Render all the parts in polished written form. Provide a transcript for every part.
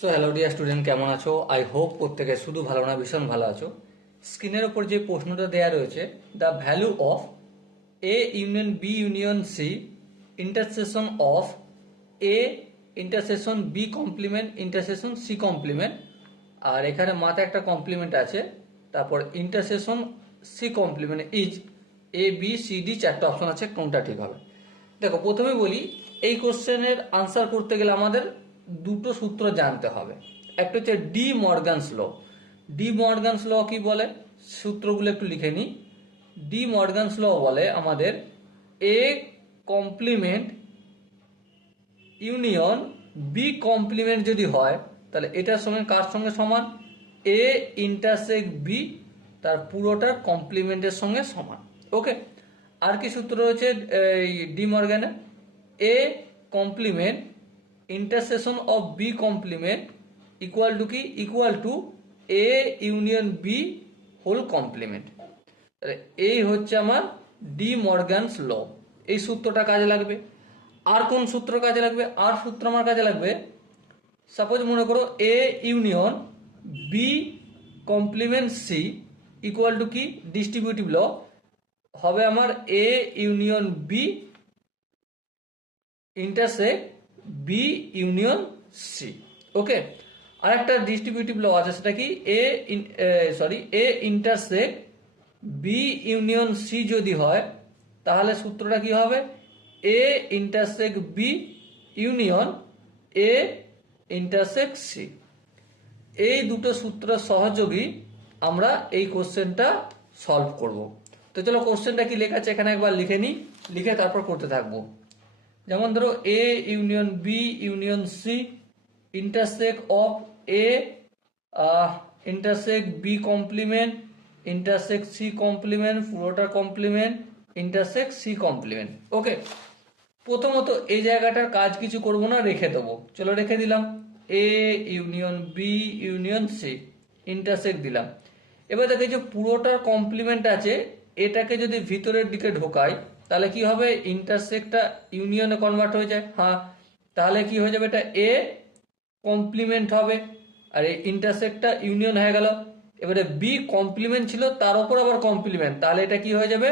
So hello dear student, কেমন আছো? I hope প্রত্যেকে শুধু ভালো না ভীষণ ভালো আছো। স্ক্রিনের ওপর যে প্রশ্নটা দেওয়া রয়েছে, the value of A union B union C intersection of A intersection B complement intersection C complement, আর এখানে মাথায় একটা কমপ্লিমেন্ট আছে, তারপর intersection C complement is A B C D, চারটা অপশন আছে, কোনটা ঠিক হবে? দেখো, প্রথমে বলি, এই কোশ্চেনের আনসার করতে গেলে আমাদের দুটো সূত্র জানতে হবে। একটা হচ্ছে ডি মর্গানস ল। ডি মর্গানস ল কি বলে, সূত্রগুলো একটু লিখে নিই। ডি মর্গানস ল বলে আমাদের A complement union B complement যদি হয়, তাহলে এটার সঙ্গে কার সঙ্গে সমান? এ ইন্টারসেক্ট বি, তার পুরোটার কমপ্লিমেন্টের সঙ্গে সমান। ওকে, আর কি সূত্র রয়েছে এই ডি মর্গানের? A complement intersection of B complement equal to কি? Equal to A union B whole complement. এই হচ্ছে আমার ডি মর্গানস ল। এই সূত্রটা কাজে লাগবে। আর কোন সূত্র কাজে লাগবে? আর সূত্র আমার কাজে লাগবে, সাপোজ মনে করো A union B complement C equal to কি? ডিস্ট্রিবিউটিভ ল হবে আমার A union B intersect B union C. Okay, আর একটা ডিস্ট্রিবিউটিভ ল আছে, সেটা কি? A intersect B union C যদি হয়, তাহলে সূত্রটা কি হবে? A intersect B union A intersect C. এই দুটো সূত্র সহযোগী আমরা এই কোশ্চেনটা সলভ করব। তো চলো, কোশ্চেনটা কি লেখা আছে এখানে একবার লিখে নিই, লিখে তারপর করতে থাকবো। যেমন ধরো A union B union C intersect of A intersect B complement intersect C complement, পুরোটা complement intersect C complement. Okay, প্রথমত এই জায়গাটার কাজ কিছু করব না, রেখে দেবো। চলো রেখে দিলাম, A union B union C intersect দিলাম। এবার দেখো, যে পুরোটার কমপ্লিমেন্ট আছে, এটাকে যদি ভিতরের দিকে ঢোকাই, তাহলে কি হবে? ইন্টারসেক্টটা ইউনিয়নে কনভার্ট হয়ে যায়। হ্যাঁ, তাহলে কি হয়ে যাবে? এটা এ কমপ্লিমেন্ট হবে, আর এই ইন্টারসেক্টটা ইউনিয়ন হয়ে গেল। এবারে বি কমপ্লিমেন্ট ছিল, তার উপর আবার কমপ্লিমেন্ট, তাহলে এটা কি হয়ে যাবে?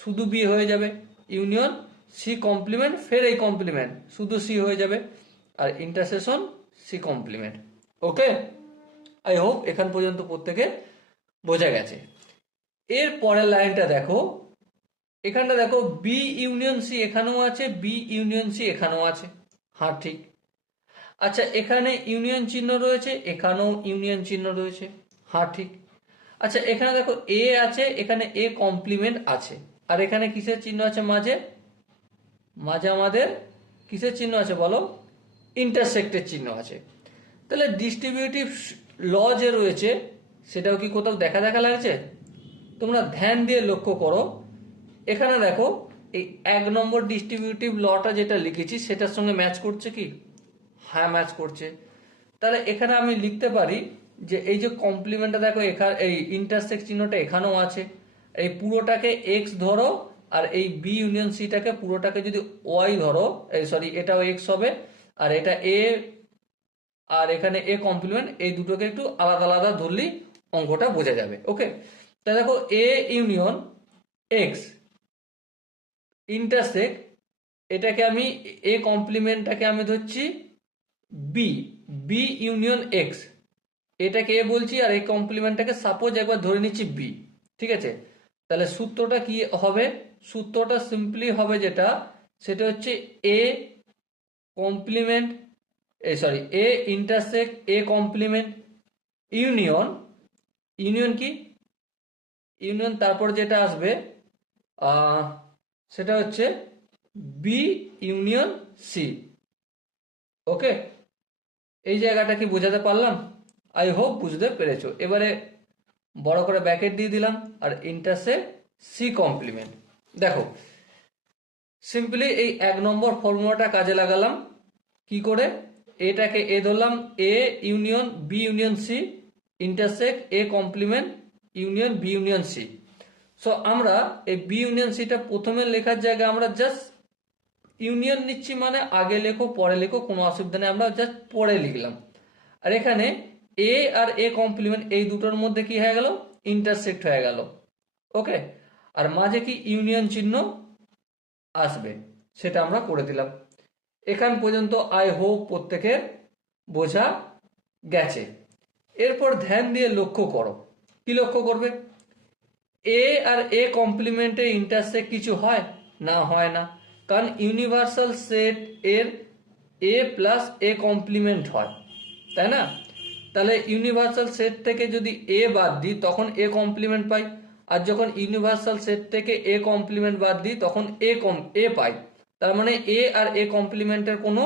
শুধু বি হয়ে যাবে। ইউনিয়ন সি কমপ্লিমেন্ট, ফের এই কমপ্লিমেন্ট, শুধু সি হয়ে যাবে, আর intersection C complement. Okay, I hope এখান পর্যন্ত প্রত্যেকে বোঝা গেছে। এর পরের লাইনটা দেখো, এখানটা দেখো, বি ইউনিয়ন সি এখানেও আছে, বি ইউনিয়ন সি এখানেও আছে। হ্যাঁ, ঠিক। আচ্ছা, এখানে ইউনিয়ন চিহ্ন রয়েছে, এখানেও ইউনিয়ন চিহ্ন রয়েছে। হ্যাঁ, ঠিক। আচ্ছা, এখানে দেখো এ আছে, এখানে এ কমপ্লিমেন্ট আছে, আর এখানে কিসের চিহ্ন আছে মাঝে? মাঝে আমাদের কিসের চিহ্ন আছে বলো? ইন্টারসেক্টের চিহ্ন আছে। তাহলে ডিস্ট্রিবিউটিভ ল যে রয়েছে, সেটাও কি কোথাও দেখা দেখা লাগছে? তোমরা ধ্যান দিয়ে লক্ষ্য করো। এখানে দেখো, এই 1 নম্বর ডিস্ট্রিবিউটিভ লটা যেটা লিখেছি, সেটার সঙ্গে ম্যাচ করছে কি? হ্যাঁ, ম্যাচ করছে। তাহলে এখানে আমি লিখতে পারি যে এই যে কমপ্লিমেন্টটা দেখো, এখানে এই ইন্টারসেক্ট চিহ্নটা এখানেও আছে। এই পুরোটাকে এক্স ধরো, আর এই বি ইউনিয়ন সিটাকে পুরোটাকে যদি ওয়াই ধরো, এই সরি, এটাও এক্স হবে, আর এটা এ, আর এখানে এ কমপ্লিমেন্ট, এই দুটোকে একটু আলাদা আলাদা ধরলেই অঙ্কটা বোঝা যাবে। ওকে, তাহলে দেখো এ ইউনিয়ন এক্স ইন্টারসেক্ট, এটাকে আমি এ কমপ্লিমেন্টটাকে আমি ধরছি বি, বি ইউনিয়ন এক্স, এটাকে এ বলছি, আর এই কমপ্লিমেন্টটাকে সাপোজ একবার ধরে নিচ্ছি বি। ঠিক আছে, তাহলে সূত্রটা কি হবে? সূত্রটা সিম্পলি হবে যেটা, সেটা হচ্ছে A complement, sorry, A intersect A complement union, union কি? ইউনিয়ন তারপর যেটা আসবে সেটা হচ্ছে বি ইউনিয়ন সি। ওকে, এই জায়গাটা কি বোঝাতে পারলাম? আই হোপ বুঝতে পেরেছো। এবারে বড় করে ব্র্যাকেট দিয়ে দিলাম, আর ইন্টারসেক্ট সি কমপ্লিমেন্ট। দেখো, সিম্পলি এই 1 নম্বর ফর্মুলাটা কাজে লাগালাম। কি করে? এটাকে এ ধরলাম, A union B union C intersect A complement union B union C. So আমরা এই বি ইউনিয়ন সিটা প্রথমে লেখার জায়গায় আমরা জাস্ট ইউনিয়ন নিচ্ছি, মানে আগে লেখো পরে লেখো, কোনো অসুবিধা নেই, আমরা জাস্ট পরে লিখলাম। আর এখানে এ আর এ কমপ্লিমেন্ট এই দুটোর মধ্যে কি হয়ে গেল, ইন্টারসেক্ট হয়ে গেল। ওকে, আর মাঝে কি ইউনিয়ন চিহ্ন আসবে, সেটা আমরা করে দিলাম। এখান পর্যন্ত আই হোপ প্রত্যেকের বোঝা গেছে। এরপর ধ্যান দিয়ে লক্ষ্য করো, কি লক্ষ্য করবে, এ আর এ কমপ্লিমেন্টে ইন্টারসেক্ট কিছু হয় না, হয় না, কারণ ইউনিভার্সাল সেট এর এ প্লাস এ কমপ্লিমেন্ট হয়, তাই না? তাহলে ইউনিভার্সাল সেট থেকে যদি এ বাদ দিই তখন এ কমপ্লিমেন্ট পাই, আর যখন ইউনিভার্সাল সেট থেকে এ কমপ্লিমেন্ট বাদ দিই তখন এ পাই। তার মানে এ আর এ কমপ্লিমেন্টের কোনো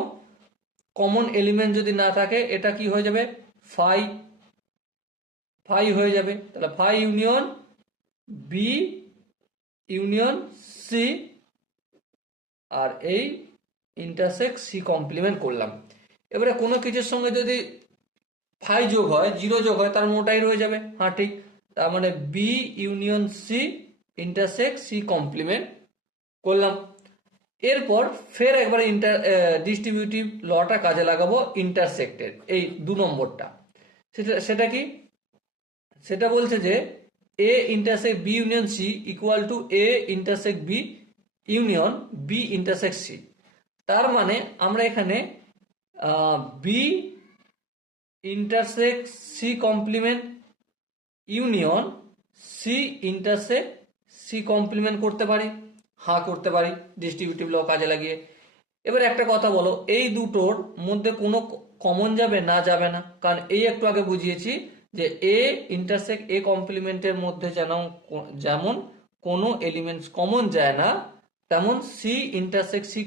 কমন এলিমেন্ট যদি না থাকে এটা কি হয়ে যাবে, ফাই ফাই হয়ে যাবে। তাহলে phi union B union C, আর এই ইন্টারসেক্ট সি কমপ্লিমেন্ট করলাম। এবারে কোনো কিছুর সঙ্গে যদি ফাই যোগ হয়, জিরো যোগ হয়, তার মোটাই রয়ে যাবে, হ্যাঁ ঠিক। তার মানে B union C intersect C complement করলাম। এরপর ফের একবার ডিস্ট্রিবিউটিভ লটা কাজে লাগাবো ইন্টারসেক্টের এই 2 নম্বরটা। সেটা কি, সেটা বলছে যে A intersect B union C equal to A intersect B union B intersect C. তার মানে আমরা এখানে B intersect C complement union C intersect C complement করতে পারি, হ্যাঁ করতে পারি ডিস্ট্রিবিউটিভ ল কাজে লাগিয়ে। এবার একটা কথা বলো, এই দুটোর মধ্যে কোনো কমন যাবে না, যাবে না, কারণ এই একটু আগে বুঝিয়েছি যে এ ইন্টারসেক্ট এ কমপ্লিমেন্টের মধ্যে যেমন কোনো এলিমেন্টস কমন যায় না, তেমন সি ইন্টারসেক্ট সি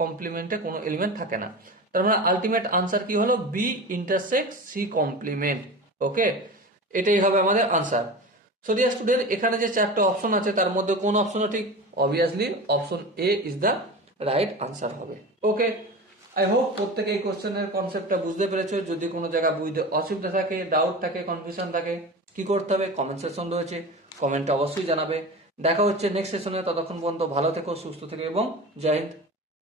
কমপ্লিমেন্টে কোনো এলিমেন্ট থাকে না। তার মানে আলটিমেট আনসার কি হলো, বি ইন্টারসেক্ট সি কমপ্লিমেন্ট। ওকে, এটাই হবে আমাদের আনসার। সো ডিয়ার স্টুডেন্ট, এখানে যে 4টা অপশন আছে তার মধ্যে কোন অপশন ঠিক, obviously option A is the right answer হবে। ওকে, আই হোপ প্রত্যেকে এই কোশ্চেনের কনসেপ্টটা বুঝতে পেরেছো। যদি কোনো জায়গা বুঝতে অসুবিধা থাকে, ডাউট থাকে, কনফিউশন থাকে, কি করতে হবে, কমেন্ট সেকশন রয়েছে, কমেন্টে অবশ্যই জানাবে। দেখা হচ্ছে নেক্সট সেশনে, ততক্ষণ পর্যন্ত ভালো থেকো, সুস্থ থেকো এবং জয় হিন্দ।